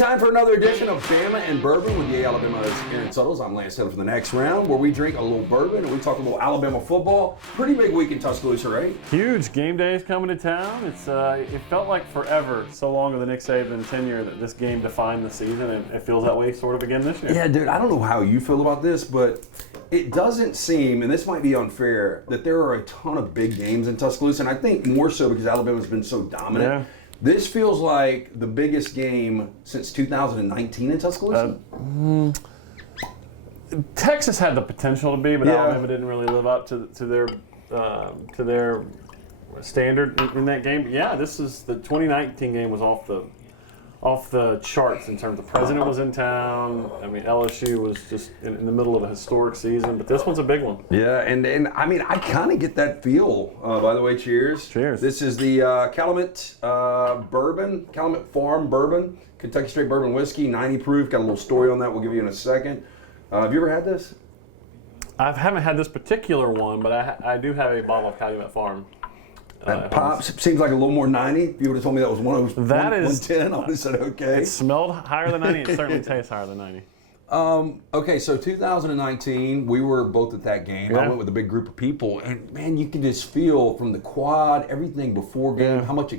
right, time for another edition of Bama and Bourbon with the Alabama's Aaron Suttles. I'm Lance Taylor for the next round, where we drink a little bourbon and we talk a little Alabama football. Pretty big week in Tuscaloosa, right? Huge game days coming to town. It felt like forever, so long of the Nick Saban tenure, that this game defined the season, and it feels that way sort of again this year. Yeah, dude, I don't know how you feel about this, but it doesn't seem, and this might be unfair, that there are a ton of big games in Tuscaloosa, and I think more so because Alabama's been so dominant. Yeah. This feels like the biggest game since 2019 in Tuscaloosa. Texas had the potential to be, but Alabama didn't really live up to their standard in that game. But yeah, the 2019 game was off the charts in terms of president was in town. I mean, LSU was just in the middle of a historic season, but this one's a big one. Yeah, and I mean, I kind of get that feel. By the way, cheers. Cheers. This is the Calumet Bourbon, Calumet Farm Bourbon, Kentucky Straight Bourbon Whiskey, 90 proof. Got a little story on that we'll give you in a second. Have you ever had this? I haven't had this particular one, but I do have a bottle of Calumet Farm. That pops. Seems like a little more 90. If you would have told me that was 110, I would have said okay. It smelled higher than 90. It certainly tastes higher than 90. Okay, so 2019, we were both at that game. Yeah. I went with a big group of people, and man, you can just feel from the quad, everything before game, how much.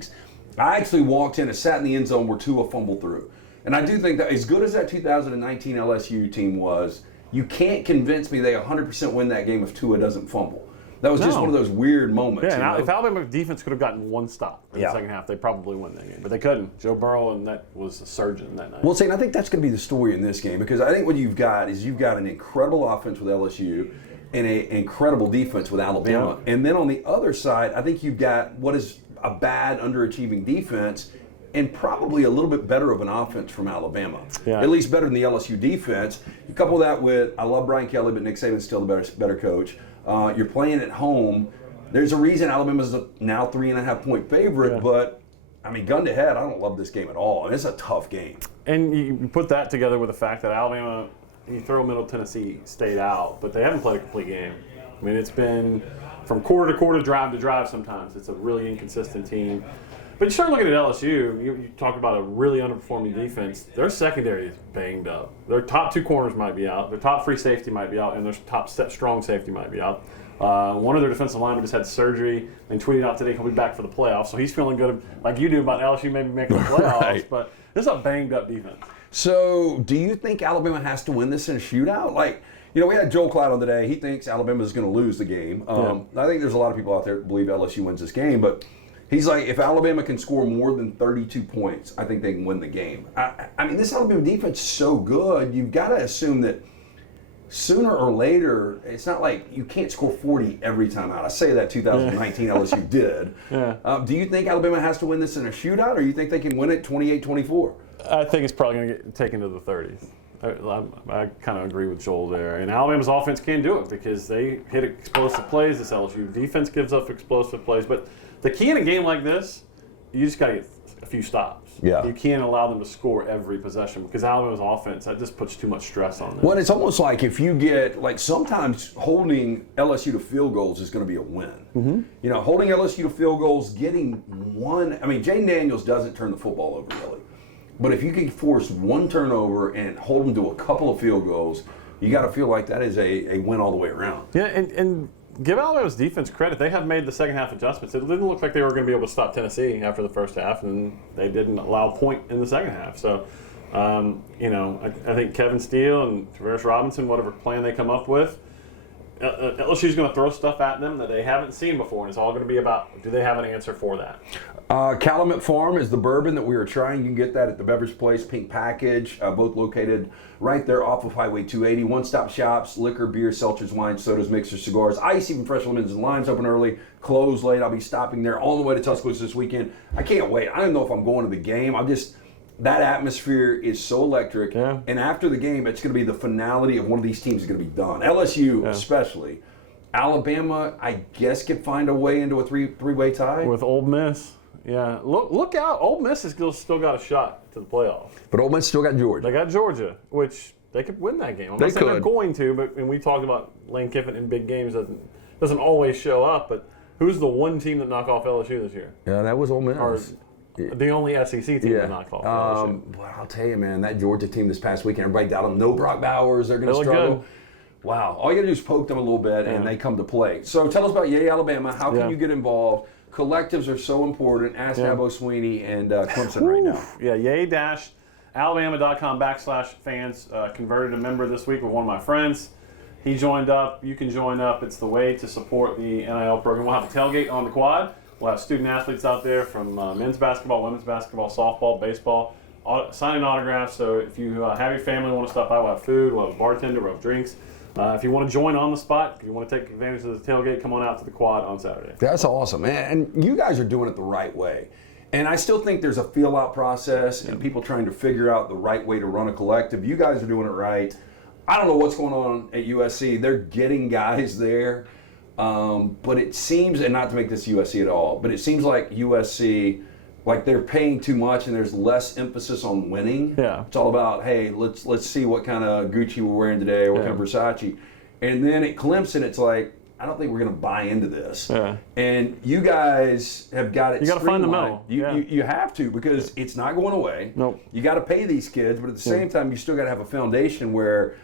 I actually walked in and sat in the end zone where Tua fumbled through. And I do think that as good as that 2019 LSU team was, you can't convince me they 100% win that game if Tua doesn't fumble. That was just one of those weird moments. Yeah, and if Alabama defense could have gotten one stop in the second half, they probably win that game. But they couldn't. Joe Burrow, and that was a surgeon that night. Well, and I think that's going to be the story in this game, because I think what you've got is you've got an incredible offense with LSU and an incredible defense with Alabama. Yeah. And then on the other side, I think you've got what is a bad, underachieving defense and probably a little bit better of an offense from Alabama. Yeah. At least better than the LSU defense. You couple that with, I love Brian Kelly, but Nick Saban's still the better coach. You're playing at home. There's a reason Alabama's a now 3.5-point favorite, but I mean, gun to head, I don't love this game at all. It's a tough game. And you put that together with the fact that Alabama, you throw Middle Tennessee State out, but they haven't played a complete game. I mean, it's been from quarter to quarter, drive to drive sometimes. It's a really inconsistent team. But you start looking at LSU, you talk about a really underperforming defense. Their secondary is banged up. Their top two corners might be out. Their top free safety might be out, and their top strong safety might be out. One of their defensive linemen just had surgery and tweeted out today he'll be back for the playoffs. So he's feeling good, like you do, about LSU maybe making the playoffs. Right. But this is a banged-up defense. So do you think Alabama has to win this in a shootout? Like, you know, we had Joel Cloud on today. He thinks Alabama is going to lose the game. I think there's a lot of people out there that believe LSU wins this game, but he's like, if Alabama can score more than 32 points, I think they can win the game. I mean, this Alabama defense is so good, you've got to assume that sooner or later, it's not like you can't score 40 every time out. I say that 2019 LSU did. Do you think Alabama has to win this in a shootout, or you think they can win it 28-24? I think it's probably going to get taken to the 30s. I kind of agree with Joel there. And Alabama's offense can do it because they hit explosive plays. This LSU defense gives up explosive plays. But the key in a game like this, you just got to get a few stops. Yeah. You can't allow them to score every possession because Alabama's offense, that just puts too much stress on them. Well, it's almost like if you get, like, sometimes holding LSU to field goals is going to be a win. Mm-hmm. You know, holding LSU to field goals, getting one. I mean, Jaden Daniels doesn't turn the football over, really. But if you can force one turnover and hold them to a couple of field goals, you got to feel like that is a win all the way around. Yeah, and give Alabama's defense credit. They have made the second half adjustments. It didn't look like they were going to be able to stop Tennessee after the first half, and they didn't allow a point in the second half. So, you know, I think Kevin Steele and Tavares Robinson, whatever plan they come up with, LSU's going to throw stuff at them that they haven't seen before, and it's all going to be about, do they have an answer for that? Calumet Farm is the bourbon that we are trying. You can get that at the Beverage Place, pink package, both located right there off of Highway 280. One-stop shops, liquor, beer, seltzers, wines, sodas, mixers, cigars, ice, even fresh lemons and limes, open early, closed late. I'll be stopping there all the way to Tuscaloosa this weekend. I can't wait. I don't know if I'm going to the game. That atmosphere is so electric. Yeah. And after the game, it's going to be the finality of one of these teams is going to be done. LSU especially. Alabama, I guess, could find a way into a three-way tie. With Ole Miss. Yeah, look out. Ole Miss has still got a shot to the playoffs. But Ole Miss still got Georgia. They got Georgia, which they could win that game. I'm not saying they're going to, but when we talked about Lane Kiffin in big games doesn't always show up. But who's the one team that knocked off LSU this year? Yeah, that was Ole Miss. The only SEC team to knock off LSU. Well, I'll tell you, man, that Georgia team this past weekend, everybody doubted them. No Brock Bowers, they're going to struggle. Good. Wow. All you got to do is poke them a little bit, and they come to play. So tell us about Yay Alabama. How can you get involved? Collectives are so important. Ask Dabo Sweeney and Clemson right now. Yeah, yay-alabama.com/fans. Converted a member this week with one of my friends. He joined up. You can join up. It's the way to support the NIL program. We'll have a tailgate on the quad. We'll have student athletes out there from men's basketball, women's basketball, softball, baseball, signing autographs. So if you have your family want to stop by, we'll have food, we'll have a bartender, we'll have drinks. If you want to join on the spot, if you want to take advantage of the tailgate, come on out to the quad on Saturday. That's awesome, man. And you guys are doing it the right way. And I still think there's a feel-out process and people trying to figure out the right way to run a collective. You guys are doing it right. I don't know what's going on at USC. They're getting guys there. But it seems, and not to make this USC at all, but it seems like USC, like they're paying too much and there's less emphasis on winning. Yeah. It's all about, hey, let's see what kind of Gucci we're wearing today or what kind of Versace. And then at Clemson, it's like, I don't think we're going to buy into this. Yeah. And you guys have got it. You got to find the middle. You have to, because it's not going away. Nope. You got to pay these kids, but at the same time, you still got to have a foundation where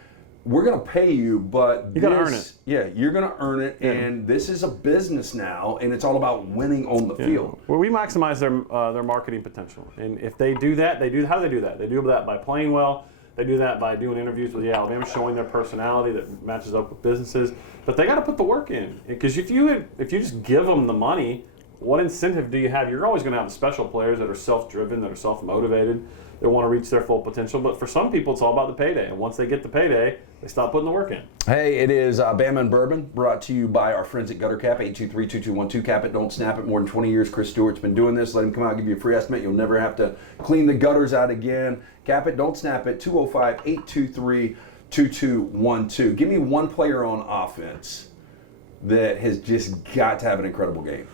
we're going to pay you, but you got to earn it. Yeah, you're going to earn it, and this is a business now, and it's all about winning on the field. Well, we maximize their marketing potential, and if they do that, how do they do that? They do that by playing well. They do that by doing interviews with Alabama, showing their personality that matches up with businesses. But they got to put the work in, because if you just give them the money, what incentive do you have? You're always going to have the special players that are self-driven, that are self-motivated, that want to reach their full potential. But for some people, it's all about the payday. And once they get the payday, they stop putting the work in. Hey, it is Bama and Bourbon, brought to you by our friends at Gutter Cap, 823-2212. Cap it, don't snap it. More than 20 years, Chris Stewart's been doing this. Let him come out and give you a free estimate. You'll never have to clean the gutters out again. Cap it, don't snap it. 205-823-2212. Give me one player on offense that has just got to have an incredible game.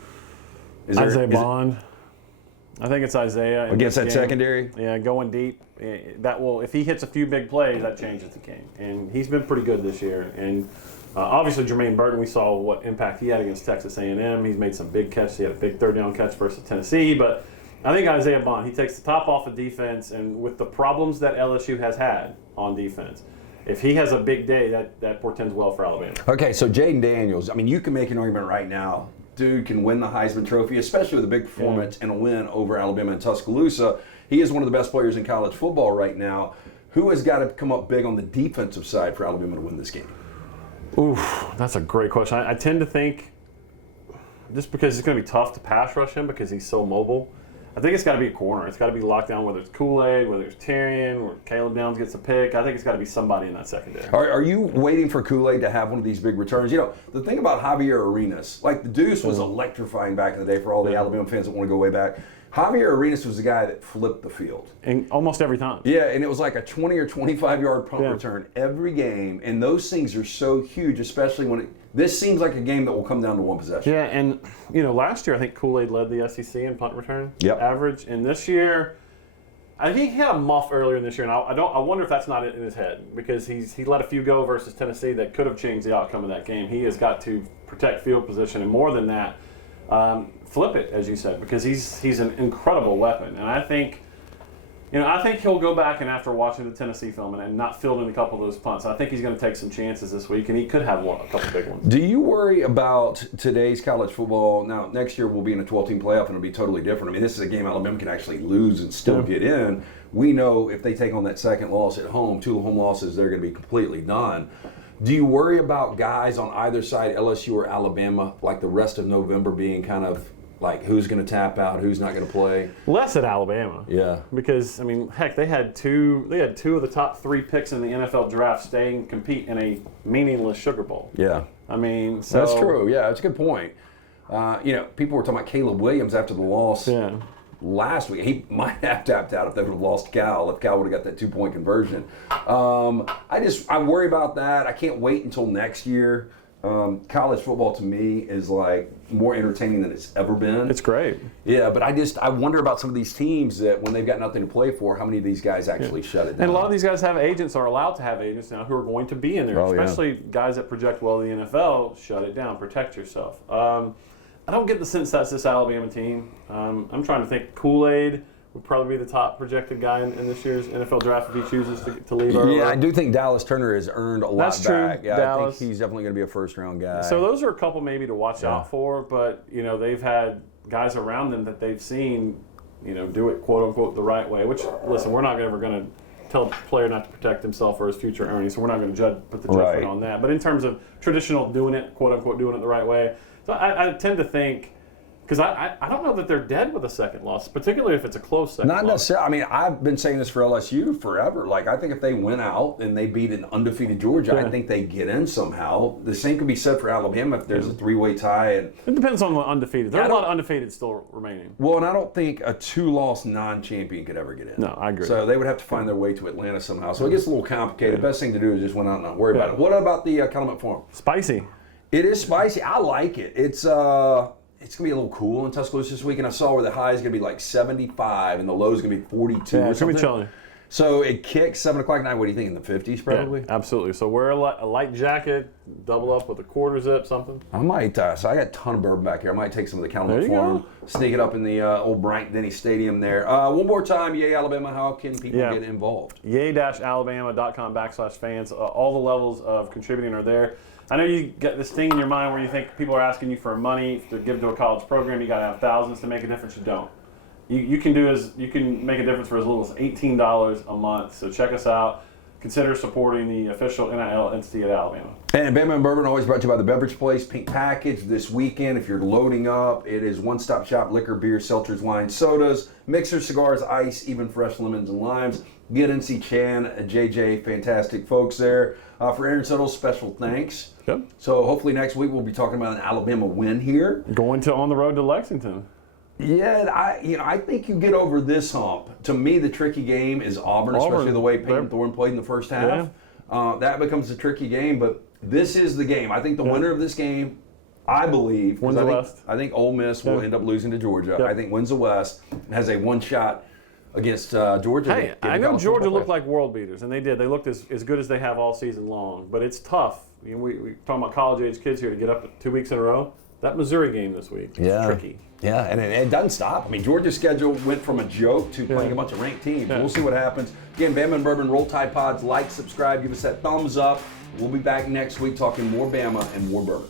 Isaiah Bond. I think it's Isaiah. Against that secondary? Yeah, going deep. That will, if he hits a few big plays, that changes the game. And he's been pretty good this year. And obviously, Jermaine Burton, we saw what impact he had against Texas A&M. He's made some big catches. He had a big third down catch versus Tennessee. But I think Isaiah Bond, he takes the top off of defense. And with the problems that LSU has had on defense, if he has a big day, that portends well for Alabama. Okay, so Jaden Daniels, I mean, you can make an argument right now. Dude can win the Heisman Trophy, especially with a big performance and a win over Alabama and Tuscaloosa. He is one of the best players in college football right now. Who has got to come up big on the defensive side for Alabama to win this game? Oof, that's a great question. I tend to think, just because it's going to be tough to pass rush him because he's so mobile, I think it's got to be a corner. It's got to be locked down, whether it's Kool-Aid, whether it's Tyrion, or Caleb Downs gets a pick. I think it's got to be somebody in that secondary. Are you waiting for Kool-Aid to have one of these big returns? You know, the thing about Javier Arenas, like the Deuce was electrifying back in the day for all the Alabama fans that want to go way back. Javier Arenas was the guy that flipped the field. And almost every time. Yeah, and it was like a 20 or 25-yard punt return every game. And those things are so huge, especially when this seems like a game that will come down to one possession. Yeah, and last year I think Kool-Aid led the SEC in punt return average. And this year, I think he had a muff earlier in this year, and I wonder if that's not in his head, because he let a few go versus Tennessee that could have changed the outcome of that game. He has got to protect field position, and more than that, flip it, as you said, because he's an incredible weapon. And I think he'll go back and after watching the Tennessee film and not fielding a couple of those punts, I think he's going to take some chances this week, and he could have a couple big ones. Do you worry about today's college football? Now, next year we'll be in a 12-team playoff, and it'll be totally different. I mean, this is a game Alabama can actually lose and still get in. We know if they take on that second loss at home, 2 home losses, they're going to be completely done. Do you worry about guys on either side, LSU or Alabama, like the rest of November being kind of like who's going to tap out, who's not going to play? Less at Alabama. Yeah. Because, I mean, heck, they had two of the top 3 picks in the NFL draft compete in a meaningless Sugar Bowl. Yeah. I mean, so. That's true. Yeah, that's a good point. People were talking about Caleb Williams after the loss last week. He might have tapped out if they would have lost Cal, if Cal would have got that 2-point conversion. I worry about that. I can't wait until next year. College football to me is like more entertaining than it's ever been. It's great. Yeah, but I wonder about some of these teams that when they've got nothing to play for, how many of these guys actually shut it down. And a lot of these guys have agents, are allowed to have agents now who are going to be in there, especially guys that project well in the NFL. Shut it down, protect yourself. I don't get the sense that's this Alabama team. I'm trying to think. Kool-Aid would probably be the top projected guy in this year's NFL draft if he chooses to leave early. Yeah, I do think Dallas Turner has earned a lot That's true. back. Yeah, Dallas. I think he's definitely going to be a first-round guy. So those are a couple maybe to watch out for, but they've had guys around them that they've seen, do it quote unquote the right way. Which, listen, we're not ever going to tell a player not to protect himself or his future earnings, so we're not going to put the judgment on that. But in terms of traditional doing it, quote unquote doing it the right way, so I tend to think. Because I don't know that they're dead with a second loss, particularly if it's a close second loss. Not necessarily. I mean, I've been saying this for LSU forever. Like, I think if they went out and they beat an undefeated Georgia, I think they get in somehow. The same could be said for Alabama if there's a three-way tie. And it depends on the undefeated. There are a lot of undefeated still remaining. Well, and I don't think a two-loss non-champion could ever get in. No, I agree. So they would have to find their way to Atlanta somehow. So it gets a little complicated. The best thing to do is just went out and not worry about it. What about the Calumet Farm? Spicy. It is spicy. I like it. It's going to be a little cool in Tuscaloosa this week, and I saw where the high is going to be like 75 and the low is going to be 42 or something. It's going to be chilly. So it kicks 7 o'clock at night. What do you think, in the 50s probably? Yeah, absolutely. So wear a light jacket, double up with a quarter zip, something. I might, so I got a ton of bourbon back here. I might take some of the Calumet Farm, sneak it up in the old Bryant-Denny Stadium there. One more time, Yay Alabama, how can people get involved? Yay-alabama.com/fans. All the levels of contributing are there. I know you get this thing in your mind where you think people are asking you for money to give to a college program. You got to have thousands to make a difference. You don't. You can make a difference for as little as $18 a month. So check us out. Consider supporting the official NIL entity at Alabama. And Bama Bourbon, always brought to you by the Beverage Place. Pink Package this weekend. If you're loading up, it is one-stop shop: liquor, beer, seltzers, wine, sodas, mixers, cigars, ice, even fresh lemons and limes. Get in, see Chan, JJ, fantastic folks there. For Aaron Suttles, special thanks. Yep. So hopefully next week we'll be talking about an Alabama win here. Going on the road to Lexington. Yeah, I think you get over this hump. To me, the tricky game is Auburn, especially the way Peyton Thorne played in the first half. Yeah. That becomes a tricky game, but this is the game. I think the winner of this game, I believe, I think Ole Miss will end up losing to Georgia. Yep. I think wins the West, has a one-shot against Georgia. Hey, I know Georgia looked like world beaters, and they did. They looked as good as they have all season long, but it's tough. We talking about college-age kids here to get up 2 weeks in a row. That Missouri game this week is tricky. Yeah, and it doesn't stop. I mean, Georgia's schedule went from a joke to playing a bunch of ranked teams. Yeah. We'll see what happens. Again, Bama and Bourbon, Roll Tide Pods, like, subscribe, give us that thumbs up. We'll be back next week talking more Bama and more bourbon.